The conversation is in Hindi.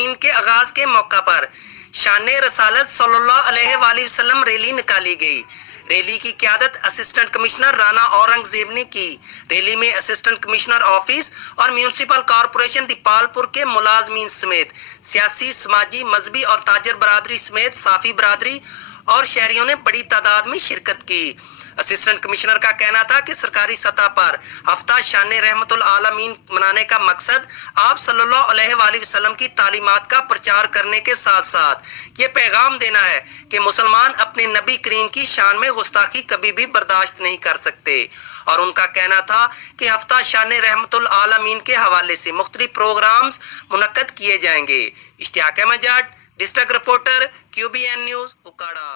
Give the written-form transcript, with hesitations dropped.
आलमीन के आगाज के मौका पर शान रसालत सल्लल्लाहु अलैहि वसल्लम रैली निकाली गई। रैली की क़यादत असिस्टेंट कमिश्नर राना औरंगजेब ने की। रैली में असिस्टेंट कमिश्नर ऑफिस और म्यूनिसिपल कॉरपोरेशन दीपालपुर के मुलाजमीन समेत सियासी, समाजी, मजहबी और ताजर बरादरी समेत साफी बरादरी और शहरियों ने बड़ी तादाद में शिरकत की। असिस्टेंट कमिश्नर का कहना था कि सरकारी सतह पर हफ्ता शान रहमतुल आलमीन मनाने का मकसद आप सल्लल्लाहु अलैहि वसल्लम की तालीमात का प्रचार करने के साथ साथ ये पैगाम देना है कि मुसलमान अपने नबी करीम की शान में गुस्ताखी कभी भी बर्दाश्त नहीं कर सकते। और उनका कहना था कि हफ्ता शान रहमतुल आलमीन के हवाले से मुख्तलिफ प्रोग्राम्स मुनक्कद किए जाएंगे। Ishtiyaq Ahmad Jat, district reporter, QBN news, उकाड़ा।